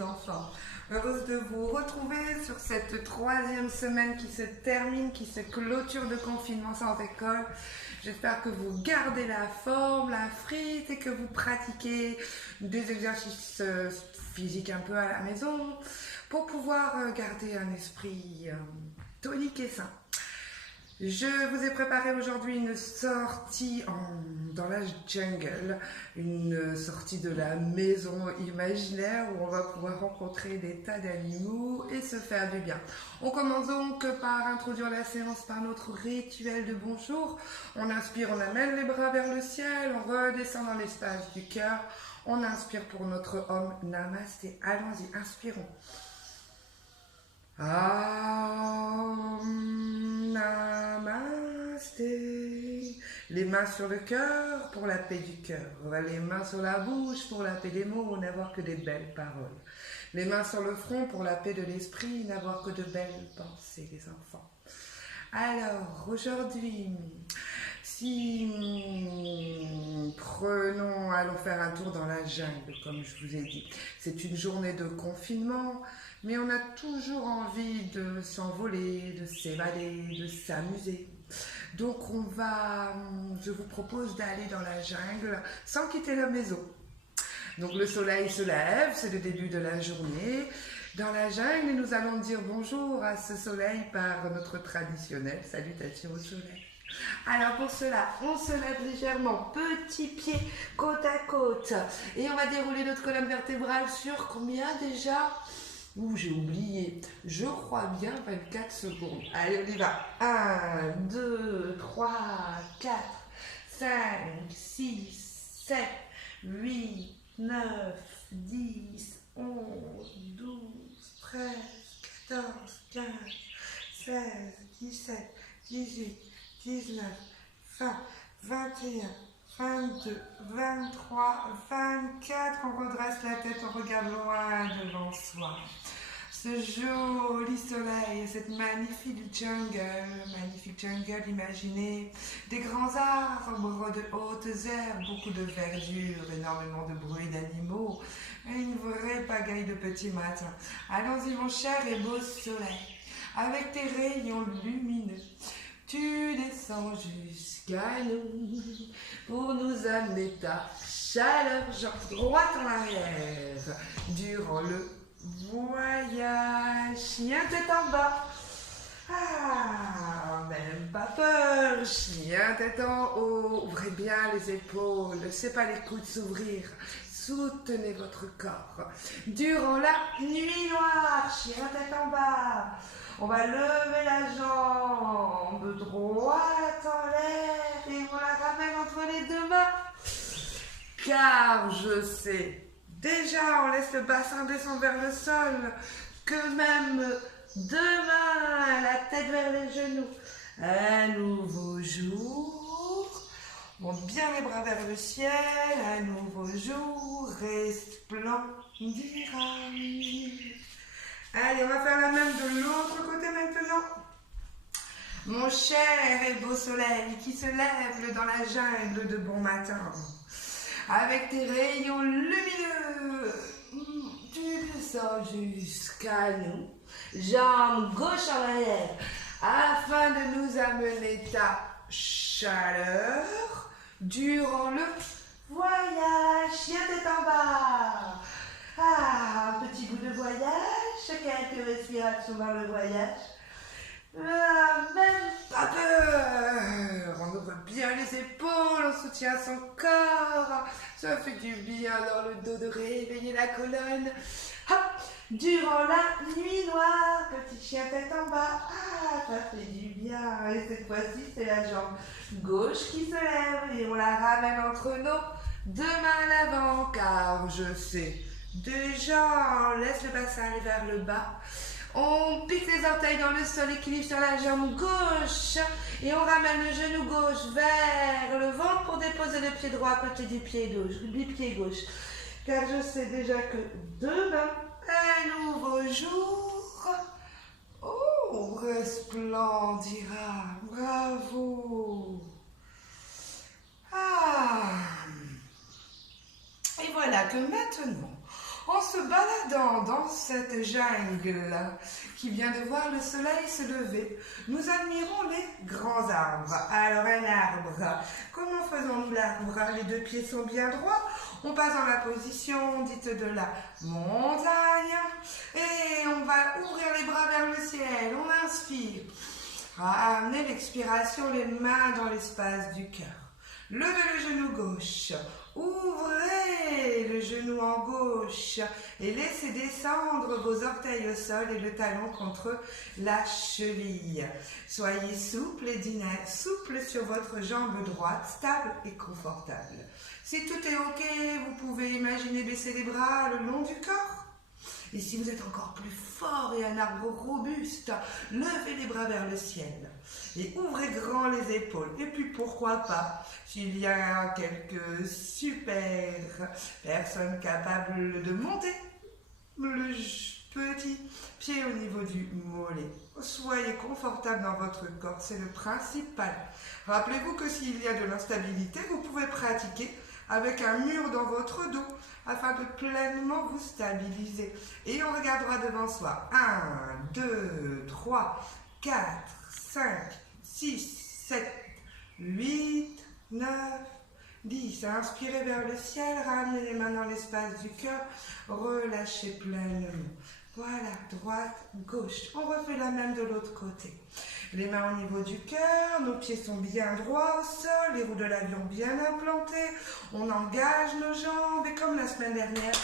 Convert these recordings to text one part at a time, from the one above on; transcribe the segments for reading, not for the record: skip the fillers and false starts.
les enfants. Heureuse de vous retrouver sur cette troisième semaine qui se termine, qui se clôture de confinement sans école. J'espère que vous gardez la forme, la frite et que vous pratiquez des exercices physiques un peu à la maison pour pouvoir garder un esprit tonique et sain. Je vous ai préparé aujourd'hui une sortie dans la jungle, une sortie de la maison imaginaire où on va pouvoir rencontrer des tas d'animaux et se faire du bien. On commence donc par introduire la séance par notre rituel de bonjour. On inspire, on amène les bras vers le ciel, on redescend dans l'espace du cœur. On inspire pour notre homme Namasté. Allons-y, inspirons. Namasté. Les mains sur le cœur pour la paix du cœur. Les mains sur la bouche pour la paix des mots, n'avoir que des belles paroles. Les mains sur le front pour la paix de l'esprit, n'avoir que de belles pensées, les enfants. Alors, aujourd'hui, allons faire un tour dans la jungle, comme je vous ai dit. C'est une journée de confinement, mais on a toujours envie de s'envoler, de s'évader, de s'amuser. Donc je vous propose d'aller dans la jungle sans quitter la maison. Donc le soleil se lève, c'est le début de la journée. Dans la jungle, nous allons dire bonjour à ce soleil par notre traditionnelle salutation au soleil. Alors pour cela, on se lève légèrement, petits pieds côte à côte. Et on va dérouler notre colonne vertébrale sur combien déjà ? J'ai oublié. Je crois bien 24 secondes. Allez, on y va. 1, 2, 3, 4, 5, 6, 7, 8, 9, 10, 11, 12, 13, 14, 15, 16, 17, 18, 19, 20, 21, 22, 23, 24. On redresse la tête, on regarde loin devant soi. Ce joli soleil, cette magnifique jungle, imaginez des grands arbres, de hautes herbes, beaucoup de verdure, énormément de bruit d'animaux, et une vraie pagaille de petits matins. Allons-y mon cher et beau soleil, avec tes rayons lumineux. Tu descends jusqu'à nous pour nous amener ta chaleur, genre droite en arrière, durant le voyage. Chien tête en bas, même pas peur. Chien tête en haut, ouvrez bien les épaules, laissez pas les coudes s'ouvrir. Soutenez votre corps. Durant la nuit noire, chien tête en bas. On va lever la jambe droite en l'air et on la ramène entre les deux mains. Car je sais, déjà on laisse le bassin descendre vers le sol, que même demain, la tête vers les genoux. Un nouveau jour. Monte bien les bras vers le ciel, un nouveau jour resplendira. Allez, on va faire la même de l'autre côté maintenant. Mon cher et beau soleil qui se lève dans la jungle de bon matin. Avec tes rayons lumineux, tu descends jusqu'à nous. Jambe gauche en arrière, afin de nous amener ta chaleur durant le voyage. Chien tête en bas. Un petit bout de voyage, quelques respirations dans le voyage. Même pas peur. On ouvre bien les épaules, on soutient son corps. Ça fait du bien dans le dos de réveiller la colonne. Hop. Durant la nuit noire, petit chien tête en bas. Ça fait du bien. Et cette fois-ci, c'est la jambe gauche qui se lève et on la ramène entre nos deux mains à l'avant, car je sais. Déjà, on laisse le bassin aller vers le bas. On pique les orteils dans le sol, équilibre sur la jambe gauche. Et on ramène le genou gauche vers le ventre pour déposer le pied droit à côté du pied gauche. Car je sais déjà que demain, un nouveau jour, resplendira. Bravo. Et voilà que maintenant, on se baladant dans cette jungle qui vient de voir le soleil se lever, nous admirons les grands arbres. Alors un arbre, comment faisons-nous l'arbre? Les deux pieds sont bien droits, on passe dans la position dite de la montagne et on va ouvrir les bras vers le ciel, on inspire. Ramenez l'expiration, les mains dans l'espace du cœur. Levez le genou gauche, ouvrez le genou en gauche et laissez descendre vos orteils au sol et le talon contre la cheville. Soyez souple et dynamique, souple sur votre jambe droite, stable et confortable. Si tout est ok, vous pouvez imaginer baisser les bras le long du corps. Et si vous êtes encore plus fort et un arbre robuste, levez les bras vers le ciel et ouvrez grand les épaules. Et puis pourquoi pas, s'il y a quelques super personnes capables de monter le petit pied au niveau du mollet. Soyez confortable dans votre corps, c'est le principal. Rappelez-vous que s'il y a de l'instabilité, vous pouvez pratiquer avec un mur dans votre dos afin de pleinement vous stabiliser. Et on regardera devant soi. 1, 2, 3, 4, 5, 6, 7, 8, 9, 10. Inspirez vers le ciel, ramenez les mains dans l'espace du cœur, relâchez pleinement. Voilà, droite, gauche. On refait la même de l'autre côté. Les mains au niveau du cœur, nos pieds sont bien droits au sol, les roues de l'avion bien implantées. On engage nos jambes et comme la semaine dernière,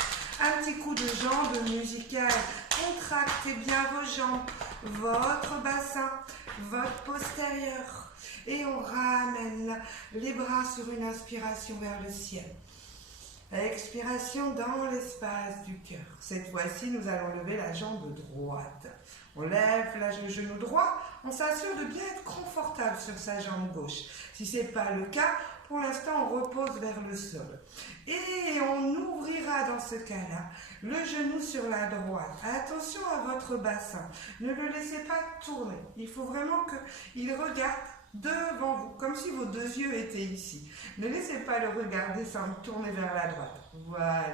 un petit coup de jambes musical. Contractez bien vos jambes, votre bassin, votre postérieur. Et on ramène les bras sur une inspiration vers le ciel. Expiration dans l'espace du cœur. Cette fois-ci, nous allons lever la jambe droite. On lève le genou droit, on s'assure de bien être confortable sur sa jambe gauche. Si ce n'est pas le cas, pour l'instant, on repose vers le sol. Et on ouvrira dans ce cas-là le genou sur la droite. Attention à votre bassin. Ne le laissez pas tourner. Il faut vraiment qu'il regarde devant vous, comme si vos deux yeux étaient ici. Ne laissez pas le regarder sans tourner vers la droite. Voilà.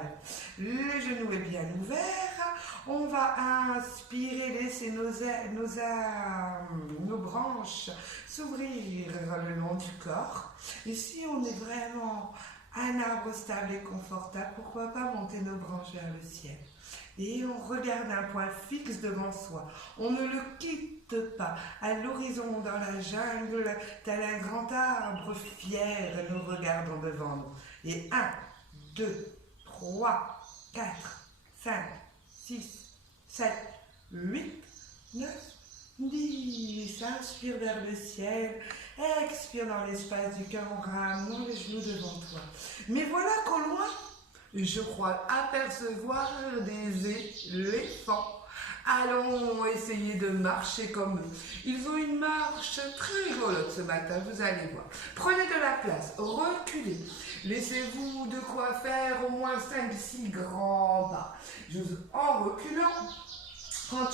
Le genou est bien ouvert. On va inspirer, laisser nos branches s'ouvrir le long du corps. Ici, on est vraiment un arbre stable et confortable. Pourquoi pas monter nos branches vers le ciel? Et on regarde un point fixe devant soi. On ne le quitte pas. À l'horizon, dans la jungle, tel un grand arbre fier, nous regardons devant nous. Et 1, 2, 3, 4, 5, 6, 7, 8, 9, 10. Inspire vers le ciel. Expire dans l'espace du cœur en ramenant les genoux devant toi. Mais voilà qu'au loin, je crois apercevoir des éléphants. Allons essayer de marcher comme eux. Ils ont une marche très rigolote ce matin, vous allez voir. Prenez de la place, reculez. Laissez-vous de quoi faire au moins 5-6 grands pas. En reculant, quand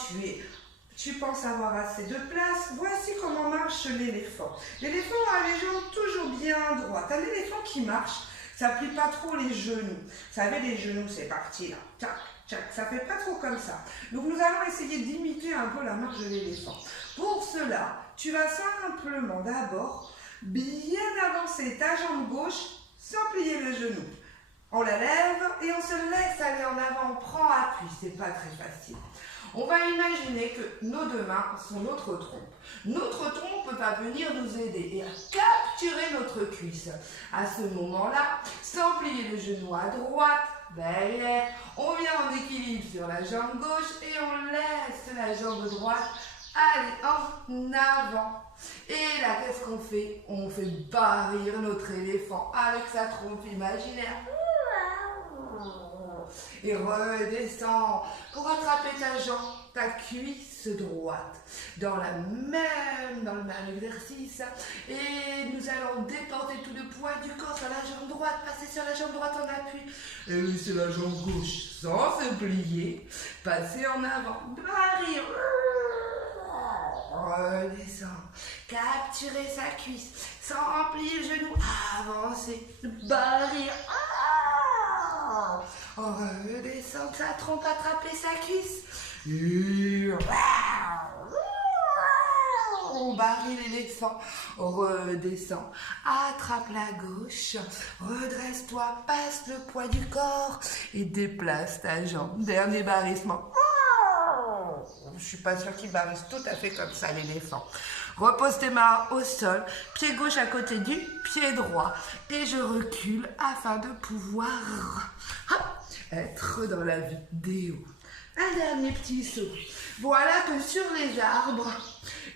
tu penses avoir assez de place, voici comment marche l'éléphant. L'éléphant a les jambes toujours bien droites. Un éléphant qui marche, ça plie pas trop les genoux. Vous savez, les genoux, c'est parti là. Tac, tac, ça fait pas trop comme ça. Donc nous allons essayer d'imiter un peu la marche de l'éléphant. Pour cela, tu vas simplement d'abord bien avancer ta jambe gauche sans plier le genou. On la lève et on se laisse aller en avant, on prend appui, c'est pas très facile. On va imaginer que nos deux mains sont notre trompe. Notre trompe va venir nous aider et à capturer notre cuisse. À ce moment-là, sans plier le genou à droite, derrière, on vient en équilibre sur la jambe gauche et on laisse la jambe droite aller en avant. Et là, qu'est-ce qu'on fait? On fait barrir notre éléphant avec sa trompe imaginaire. Et redescend pour attraper ta jambe, ta cuisse droite dans le même exercice. Et nous allons déporter tout le poids du corps sur la jambe droite, passer sur la jambe droite en appui. Et oui, c'est la jambe gauche sans se plier, passer en avant, barrir, redescend, capturer sa cuisse sans plier le genou, avancer, barrir. Redescendre sa trompe, attraper sa cuisse. On barre l'éléphant, redescend, attrape la gauche, redresse-toi, passe le poids du corps et déplace ta jambe. Dernier barrissement. Je suis pas sûre qu'il barrisse tout à fait comme ça l'éléphant. Repose tes mains au sol, pied gauche à côté du pied droit et je recule afin de pouvoir être dans la vidéo. Un dernier petit saut. Voilà que sur les arbres,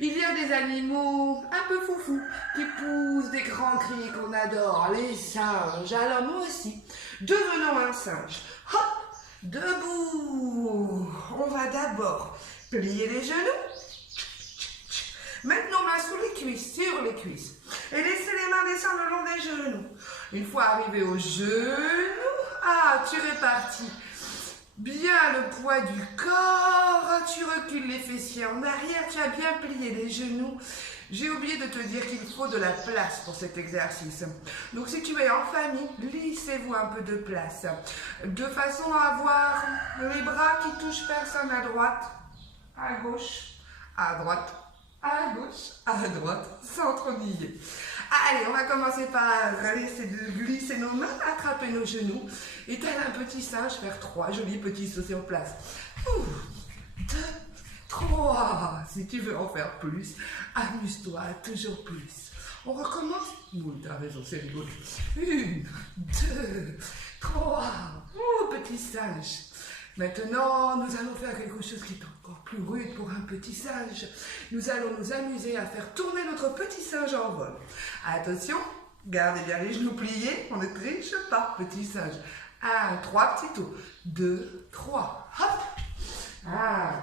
il y a des animaux un peu foufous qui poussent des grands cris qu'on adore, les singes. Alors nous aussi, devenons un singe. Hop, debout. On va d'abord plier les genoux. Maintenant, main sous les cuisses, sur les cuisses. Et laissez les mains descendre le long des genoux. Une fois arrivé aux genoux, tu répartis bien le poids du corps, tu recules les fessiers en arrière, tu as bien plié les genoux. J'ai oublié de te dire qu'il faut de la place pour cet exercice. Donc si tu es en famille, lissez-vous un peu de place, de façon à avoir les bras qui touchent personne à droite, à gauche, à droite, à gauche, à droite, sans trop nier. Allez, on va commencer par laisser glisser nos mains, attraper nos genoux et tel un petit singe, faire 3 jolis petits sauts sur place. 2, 3. Si tu veux en faire plus, amuse-toi toujours plus. On recommence. Oui, t'as raison, c'est rigolo. 1, 2, 3. Petit singe. Maintenant, nous allons faire quelque chose qui est encore plus rude pour un petit singe. Nous allons nous amuser à faire tourner notre petit singe en vol. Attention, gardez bien les genoux pliés, on ne triche pas, petit singe. 1, 3 petits tours. 2, 3. Hop. 1,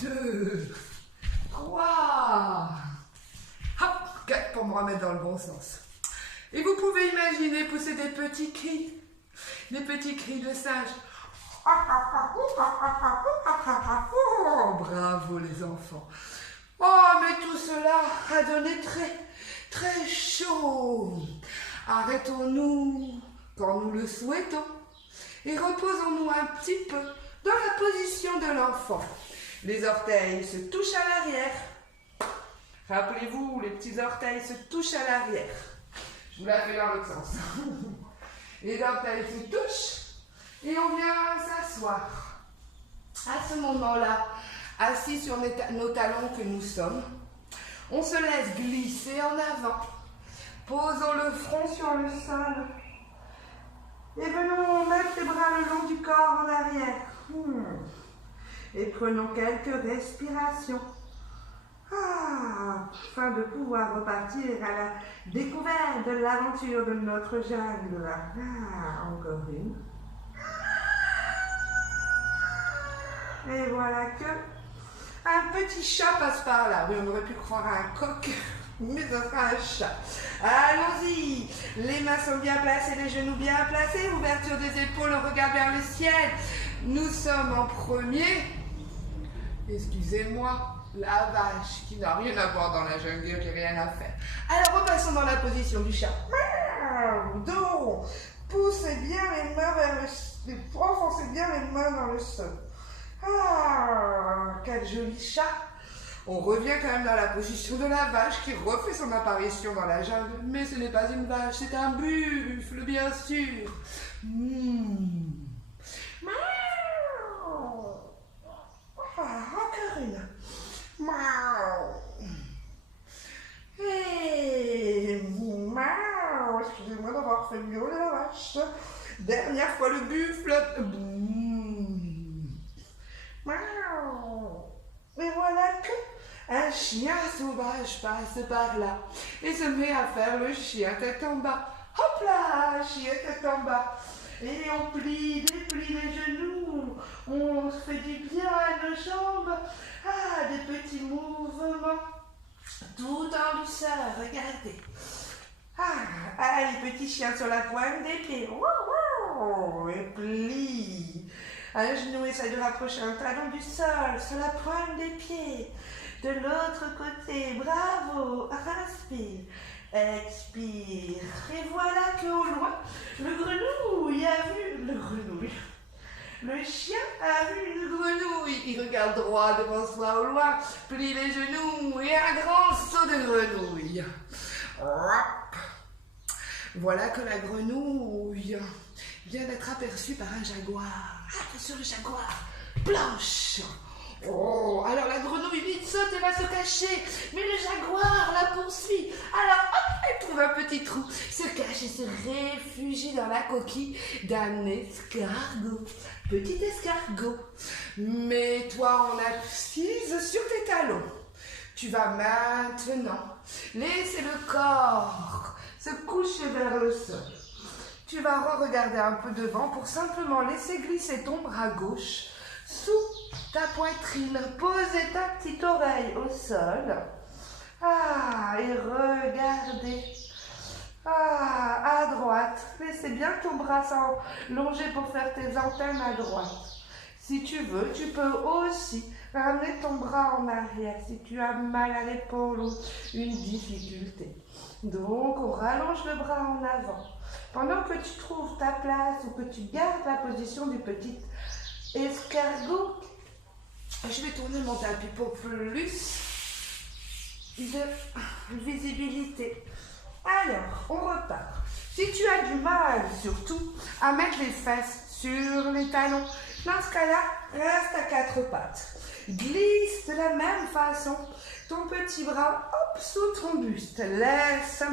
2, 3. Hop, 4 pour me remettre dans le bon sens. Et vous pouvez imaginer pousser des petits cris de singe. Oh, bravo les enfants. Oh, mais tout cela a donné très chaud. Arrêtons-nous quand nous le souhaitons et reposons-nous un petit peu dans la position de l'enfant. Les orteils se touchent à l'arrière. Rappelez-vous, les petits orteils se touchent à l'arrière. Je vous la fais dans l'autre sens. Les orteils se touchent. Et on vient s'asseoir. À ce moment-là, assis sur nos talons que nous sommes, on se laisse glisser en avant. Posons le front sur le sol. Et venons mettre les bras le long du corps en arrière. Et prenons quelques respirations. Afin de pouvoir repartir à la découverte de l'aventure de notre jungle. Encore une. Et voilà que un petit chat passe par là. Oui, on aurait pu croire à un coq, mais ça sera un chat. Allons-y. Les mains sont bien placées, les genoux bien placés. Ouverture des épaules, regard vers le ciel. Nous sommes en premier. Excusez-moi, la vache qui n'a rien à voir dans la jungle, qui n'a rien à faire. Alors repassons dans la position du chat. Donc, poussez bien les mains vers le... Enfoncez bien les mains dans le sol. Quel joli chat. On revient quand même dans la position de la vache qui refait son apparition dans la jungle. Mais ce n'est pas une vache, c'est un buffle, bien sûr. Encore une. Excusez-moi d'avoir fait miauler la vache. Dernière fois le buffle. Et voilà que un chien sauvage passe par là et se met à faire le chien tête en bas. Hop là, chien tête en bas. Et on déplie les genoux, on se fait du bien à nos jambes. Des petits mouvements, tout en douceur, regardez. Les petits chiens sur la pointe des pieds. Et plie. Un genou, essaye de rapprocher un talon du sol, sur la pointe des pieds. De l'autre côté, bravo. Inspire. Expire. Et voilà qu'au loin, le grenouille a vu le grenouille. Le chien a vu une grenouille. Il regarde droit devant soi au loin, plie les genoux et un grand saut de grenouille. Hop. Voilà que la grenouille vient d'être aperçue par un jaguar. Attention le jaguar, blanche. Oh, alors la grenouille vite saute et va se cacher. Mais le jaguar la poursuit. Alors hop, elle trouve un petit trou, se cache et se réfugie dans la coquille d'un escargot. Petit escargot, mets-toi en assise sur tes talons. Tu vas maintenant laisser le corps se coucher vers le sol. Tu vas re-regarder un peu devant pour simplement laisser glisser ton bras gauche sous ta poitrine. Poser ta petite oreille au sol. Et regardez. À droite. Laissez bien ton bras s'allonger pour faire tes antennes à droite. Si tu veux, tu peux aussi ramener ton bras en arrière si tu as mal à l'épaule ou une difficulté. Donc, on rallonge le bras en avant. Pendant que tu trouves ta place ou que tu gardes la position du petit escargot, je vais tourner mon tapis pour plus de visibilité. Alors, on repart. Si tu as du mal, surtout, à mettre les fesses sur les talons, dans ce cas-là, reste à quatre pattes. Glisse de la même façon ton petit bras sous ton buste. Laisse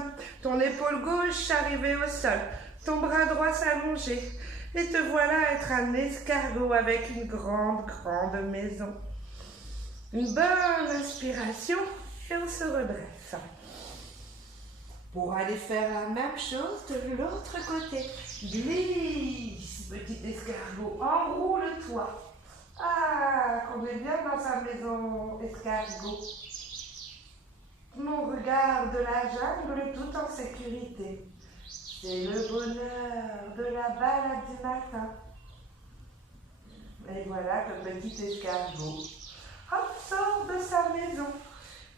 ton épaule gauche arriver au sol, ton bras droit s'allonger. Et te voilà être un escargot avec une grande maison. Une bonne inspiration et on se redresse. Pour aller faire la même chose de l'autre côté. Glisse, petit escargot, enroule-toi. Qu'on est bien dans sa maison, escargot. On regarde la jungle tout en sécurité. C'est le bonheur de la balade du matin. Et voilà que le petit escargot sort de sa maison.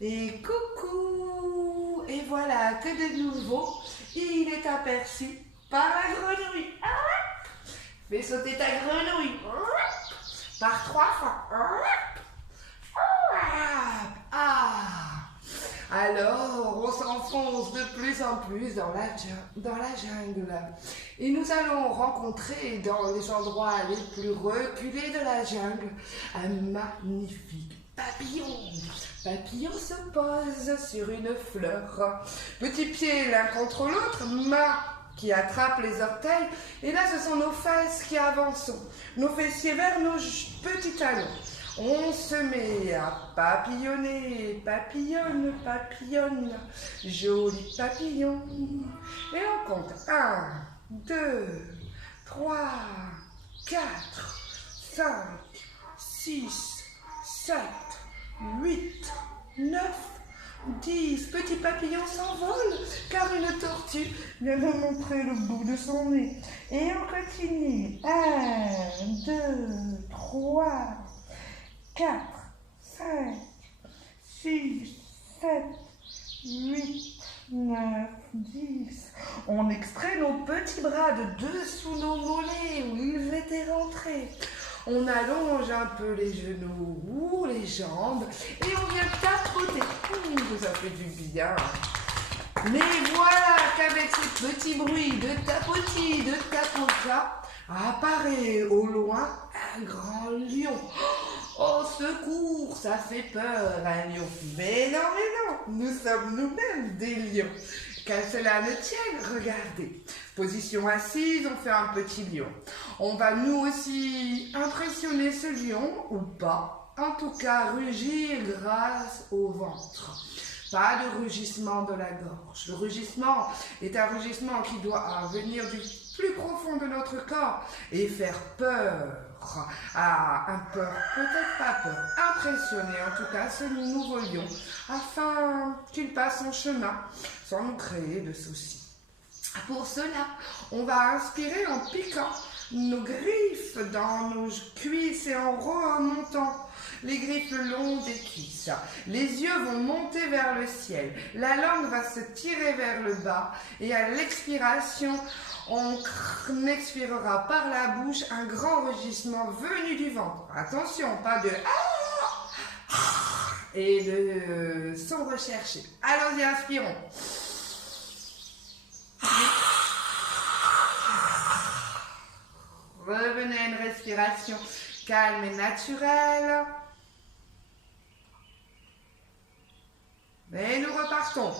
Et coucou! Et voilà que de nouveau, il est aperçu par la grenouille. Fais sauter ta grenouille. Par 3 fois. Alors, on s'enfonce de plus en plus dans la jungle. Et nous allons rencontrer dans les endroits les plus reculés de la jungle un magnifique papillon. Papillon se pose sur une fleur. Petits pieds l'un contre l'autre, main qui attrape les orteils. Et là, ce sont nos fesses qui avancent, nos fessiers vers nos petits talons. On se met à papillonner, papillonne, papillonne, joli papillon. Et on compte 1, 2, 3, 4, 5, 6, 7, 8, 9, 10. Petit papillon s'envole car une tortue vient de montrer le bout de son nez. Et on continue. 1, 2, 3, 4, 5, 6, 7, 8, 9, 10. On extrait nos petits bras de dessous nos mollets où ils étaient rentrés. On allonge un peu les genoux ou les jambes et on vient tapoter. Ça fait du bien. Mais voilà qu'avec ce petit bruit de tapotis, de tapotas, apparaît au loin un grand lion. Oh, secours, ça fait peur, un lion. Mais non, nous sommes nous-mêmes des lions. Qu'à cela ne tienne, regardez. Position assise, on fait un petit lion. On va nous aussi impressionner ce lion, ou pas. En tout cas, rugir grâce au ventre. Pas de rugissement de la gorge. Le rugissement est un rugissement qui doit venir du plus profond de notre corps et faire peur. Un peur, peut-être pas peur, impressionner en tout cas ce nouveau lion afin qu'il passe son chemin sans nous créer de soucis. Pour cela, on va inspirer en piquant nos griffes dans nos cuisses et en remontant les griffes le long des cuisses. Les yeux vont monter vers le ciel. La langue va se tirer vers le bas et à l'expiration, on expirera par la bouche un grand rugissement venu du ventre. Attention, pas de et le son recherché. Allons-y, inspirons. Revenez à une respiration calme et naturelle. Et nous repartons.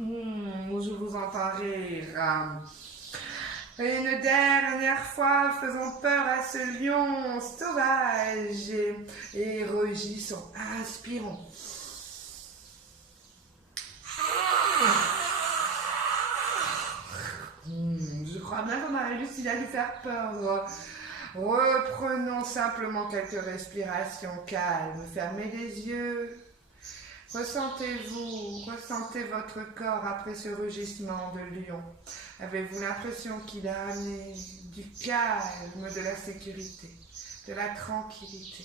Je vous entends rire. Et une dernière fois, faisons peur à ce lion sauvage et rugissons. Inspirons. Je crois bien qu'on a réussi à lui faire peur. Reprenons simplement quelques respirations calmes. Fermez les yeux. Ressentez-vous, ressentez votre corps après ce rugissement de lion. Avez-vous l'impression qu'il a amené du calme, de la sécurité, de la tranquillité?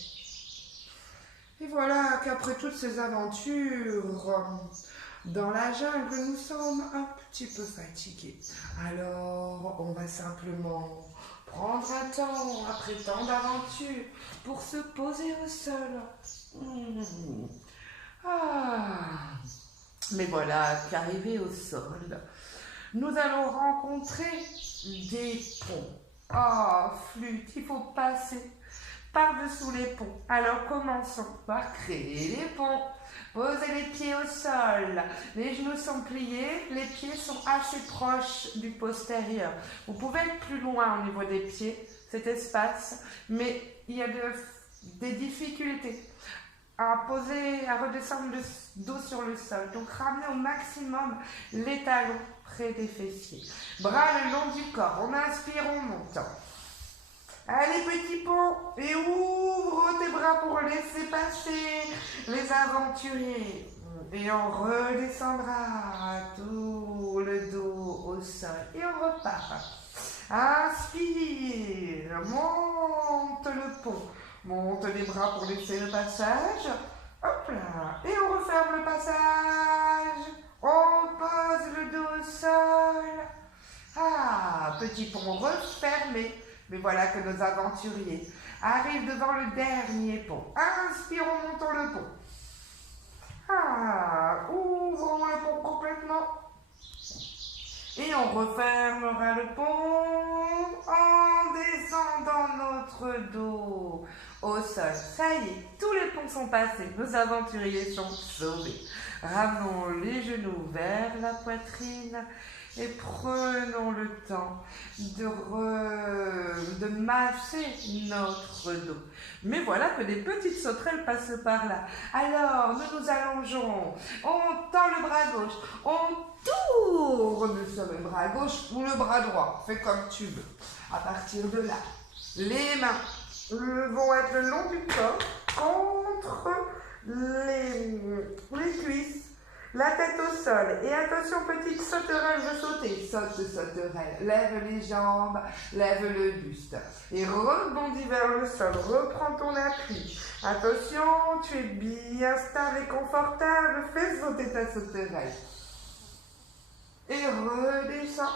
Et voilà qu'après toutes ces aventures dans la jungle, nous sommes un petit peu fatigués. Alors, on va simplement prendre un temps après tant d'aventures pour se poser au sol. Mais voilà qu'arrivé au sol, nous allons rencontrer des ponts. Flûte, il faut passer par-dessous les ponts. Alors commençons par créer les ponts. Posez les pieds au sol, les genoux sont pliés, les pieds sont assez proches du postérieur. Vous pouvez être plus loin au niveau des pieds, cet espace, mais il y a des difficultés à poser, à redescendre le dos sur le sol. Donc ramenez au maximum les talons près des fessiers. Bras le long du corps, on inspire, on monte. Allez, petit pont, et ouvre tes bras pour laisser passer les aventuriers. Et on redescendra tout le dos au sol. Et on repart. Inspire, monte le pont. Monte les bras pour laisser le passage. Hop là. Et on referme le passage. On pose le dos au sol. Petit pont refermé. Mais voilà que nos aventuriers arrivent devant le dernier pont. Inspirons, montons le pont. Ouvrons le pont complètement. Et on refermera le pont en descendant notre dos au sol. Ça y est, tous les ponts sont passés. Nos aventuriers sont sauvés. Ramenons les genoux vers la poitrine. Et prenons le temps de masser notre dos. Mais voilà que des petites sauterelles passent par là. Alors, nous nous allongeons. On tend le bras gauche. On tourne sur le bras gauche ou le bras droit. Fais comme tu veux. À partir de là, les mains vont être le long du corps contre les cuisses. La tête au sol. Et attention, petite sauterelle, je sauter. Saute, sauterelle. Lève les jambes, lève le buste. Et rebondis vers le sol. Reprends ton appui. Attention, tu es bien stable et confortable. Fais sauter ta sauterelle. Et redescends.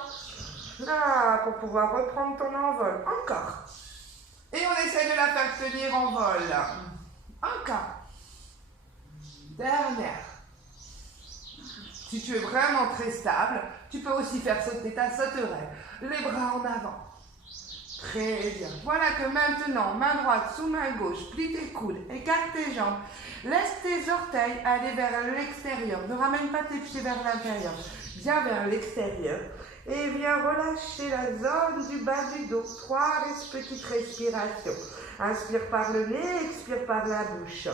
Là, pour pouvoir reprendre ton envol. Encore. Et on essaie de la faire tenir en vol. Encore. Dernière. Si tu es vraiment très stable, tu peux aussi faire sauter ta sauterelle. Les bras en avant. Très bien. Voilà que maintenant, main droite sous main gauche, plie tes coudes, écarte tes jambes, laisse tes orteils aller vers l'extérieur. Ne ramène pas tes pieds vers l'intérieur. Viens vers l'extérieur et viens relâcher la zone du bas du dos. 3 petites respirations. Inspire par le nez, expire par la bouche.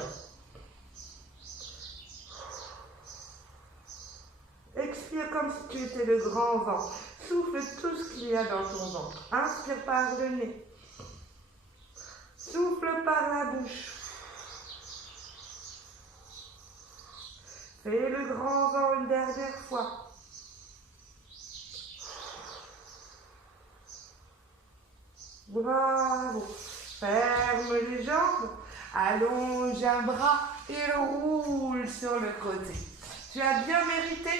Expire comme si tu étais le grand vent. Souffle tout ce qu'il y a dans ton ventre. Inspire par le nez. Souffle par la bouche. Fais le grand vent une dernière fois. Bravo. Ferme les jambes, allonge un bras et roule sur le côté. Tu as bien mérité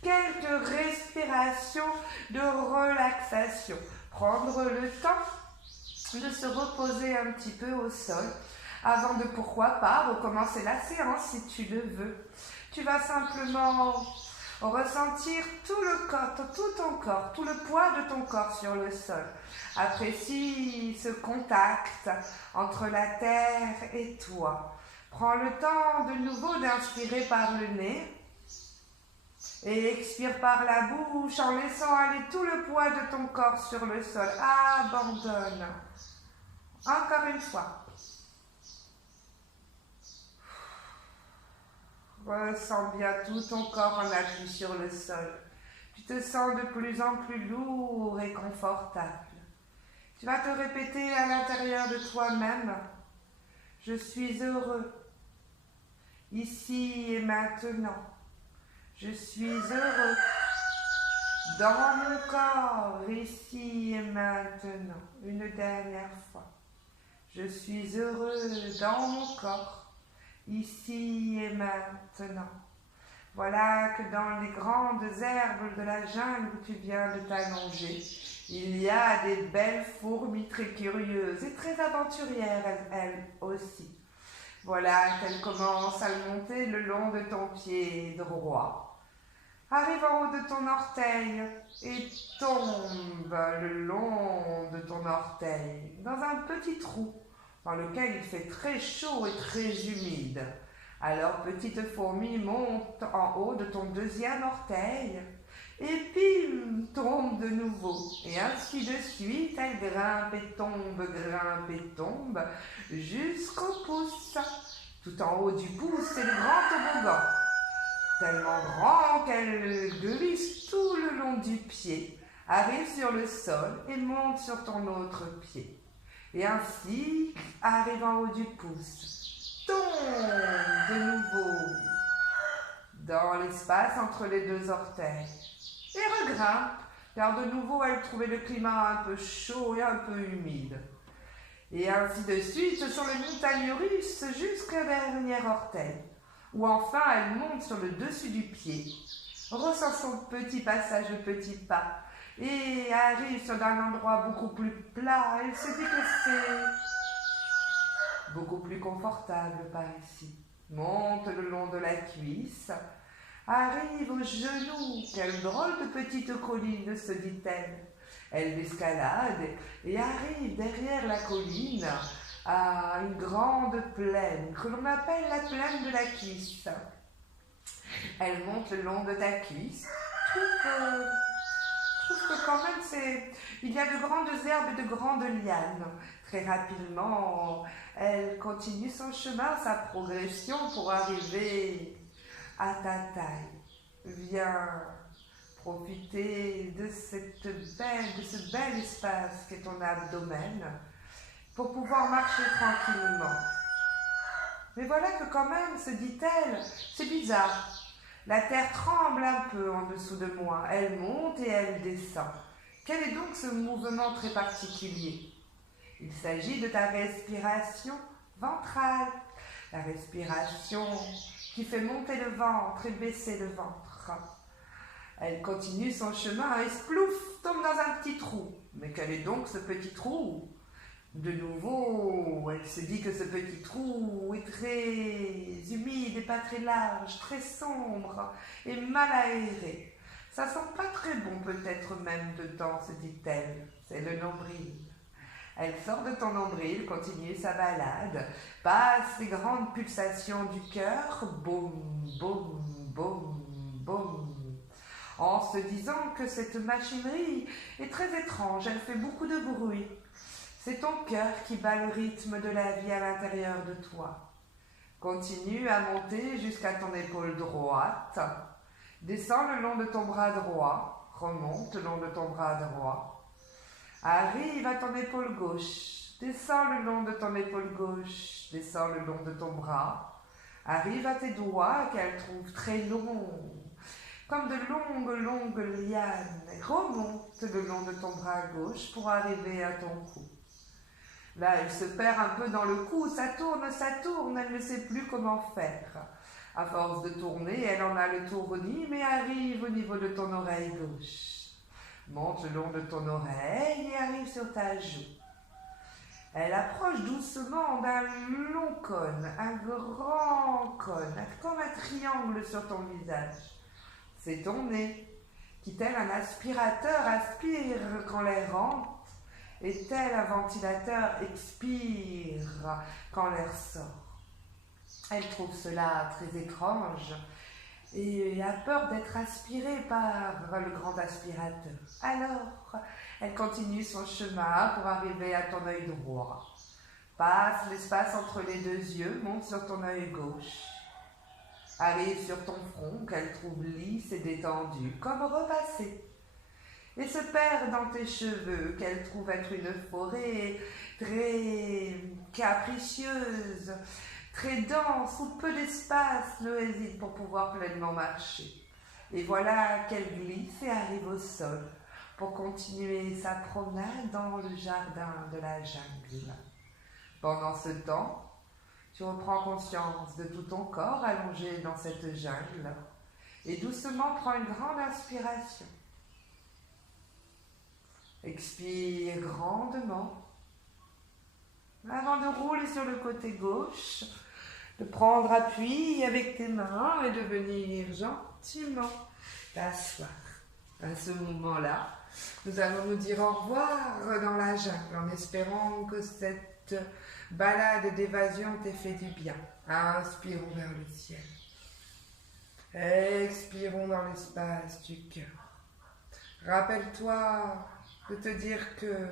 quelques respirations de relaxation. Prendre le temps de se reposer un petit peu au sol avant de, pourquoi pas, recommencer la séance si tu le veux. Tu vas simplement ressentir tout le corps, tout ton corps, tout le poids de ton corps sur le sol. Apprécie ce contact entre la terre et toi. Prends le temps de nouveau d'inspirer par le nez et expire par la bouche en laissant aller tout le poids de ton corps sur le sol. Abandonne. Encore une fois. Ressens bien tout ton corps en appui sur le sol. Tu te sens de plus en plus lourd et confortable. Tu vas te répéter à l'intérieur de toi-même. Je suis heureux, ici et maintenant. Je suis heureux dans mon corps, ici et maintenant. Une dernière fois. Je suis heureux dans mon corps, ici et maintenant. Voilà que dans les grandes herbes de la jungle où tu viens de t'allonger, il y a des belles fourmis très curieuses et très aventurières, elles aussi. Voilà qu'elles commencent à monter le long de ton pied droit. Arrive en haut de ton orteil et tombe le long de ton orteil dans un petit trou dans lequel il fait très chaud et très humide. Alors, petite fourmi monte en haut de ton deuxième orteil et bim, tombe de nouveau. Et ainsi de suite, elle grimpe et tombe jusqu'au pouce. Tout en haut du pouce, c'est le grand toboggan. Tellement grand qu'elle glisse tout le long du pied, arrive sur le sol et monte sur ton autre pied. Et ainsi, arrive en haut du pouce, tombe de nouveau dans l'espace entre les deux orteils et regrimpe, car de nouveau elle trouvait le climat un peu chaud et un peu humide. Et ainsi de suite sur les montagnes russes jusqu'au dernier orteil, où enfin elle monte sur le dessus du pied, ressent son petit passage de petits pas, et arrive sur un endroit beaucoup plus plat. Elle se dit que c'est beaucoup plus confortable par ici. Monte le long de la cuisse, arrive au genou. Quelle drôle de petite colline, se dit-elle. Elle l'escalade et arrive derrière la colline à une grande plaine que l'on appelle la plaine de la cuisse. Elle monte le long de ta cuisse. Trouve que quand même il y a de grandes herbes et de grandes lianes. Très rapidement, elle continue son chemin, sa progression pour arriver à ta taille. Viens profiter de ce bel espace qu'est ton abdomen pour pouvoir marcher tranquillement. Mais voilà que quand même, se dit-elle, c'est bizarre. La terre tremble un peu en dessous de moi. Elle monte et elle descend. Quel est donc ce mouvement très particulier? Il s'agit de ta respiration ventrale. La respiration qui fait monter le ventre et baisser le ventre. Elle continue son chemin et splouf, tombe dans un petit trou. Mais quel est donc ce petit trou? De nouveau, elle se dit que ce petit trou est très humide et pas très large, très sombre et mal aéré. Ça sent pas très bon peut-être même dedans, se dit-elle. C'est le nombril. Elle sort de ton nombril, continue sa balade, passe les grandes pulsations du cœur, boum, boum, boum, boum, en se disant que cette machinerie est très étrange, elle fait beaucoup de bruit. C'est ton cœur qui bat le rythme de la vie à l'intérieur de toi. Continue à monter jusqu'à ton épaule droite. Descends le long de ton bras droit. Remonte le long de ton bras droit. Arrive à ton épaule gauche. Descends le long de ton épaule gauche. Descends le long de ton bras. Arrive à tes doigts qu'elle trouve très longs, comme de longues lianes. Remonte le long de ton bras gauche pour arriver à ton cou. Là, elle se perd un peu dans le cou, ça tourne, elle ne sait plus comment faire. À force de tourner, elle en a le tournis, mais arrive au niveau de ton oreille gauche. Monte le long de ton oreille et arrive sur ta joue. Elle approche doucement d'un long cône, un grand cône, comme un triangle sur ton visage. C'est ton nez, qui tel un aspirateur aspire quand l'air rentre, et tel un ventilateur expire quand l'air sort. Elle trouve cela très étrange et a peur d'être aspirée par le grand aspirateur. Alors, elle continue son chemin pour arriver à ton œil droit. Passe l'espace entre les deux yeux, monte sur ton œil gauche. Arrive sur ton front qu'elle trouve lisse et détendu, comme repassé. Et se perd dans tes cheveux qu'elle trouve être une forêt très capricieuse, très dense, où peu d'espace le hésite pour pouvoir pleinement marcher. Et voilà qu'elle glisse et arrive au sol pour continuer sa promenade dans le jardin de la jungle. Pendant ce temps, tu reprends conscience de tout ton corps allongé dans cette jungle et doucement prends une grande inspiration. Expire grandement avant de rouler sur le côté gauche, de prendre appui avec tes mains et de venir gentiment t'asseoir. À ce moment-là, nous allons nous dire au revoir dans la jungle en espérant que cette balade d'évasion t'ait fait du bien. Inspirons vers le ciel. Expirons dans l'espace du cœur. Rappelle-toi de te dire que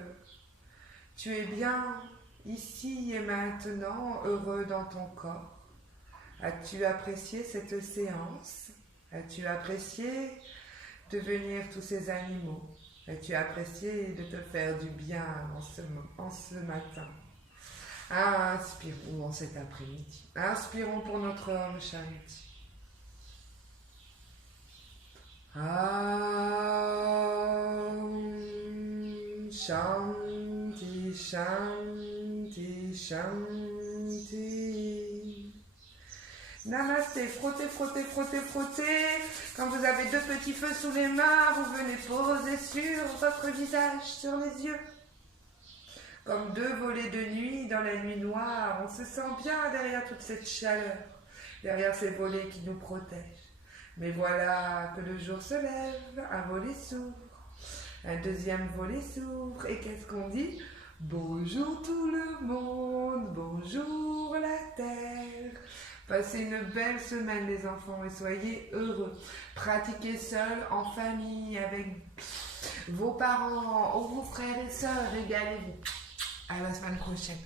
tu es bien ici et maintenant, heureux dans ton corps. As-tu apprécié cette séance? As-tu apprécié de venir tous ces animaux? As-tu apprécié de te faire du bien en ce matin? Inspirons en cet après-midi. Inspirons pour notre homme Shanti. Shanti, Shanti, Shanti. Namasté, frottez, frottez, frottez, frottez. Quand vous avez deux petits feux sous les mains, vous venez poser sur votre visage, sur les yeux. Comme deux volets de nuit dans la nuit noire, on se sent bien derrière toute cette chaleur, derrière ces volets qui nous protègent. Mais voilà que le jour se lève, un volet s'ouvre, un deuxième volet s'ouvre, et qu'est-ce qu'on dit? Bonjour tout le monde, bonjour la terre. Passez une belle semaine les enfants et soyez heureux. Pratiquez seul, en famille, avec vos parents ou vos frères et sœurs, régalez-vous. À la semaine prochaine.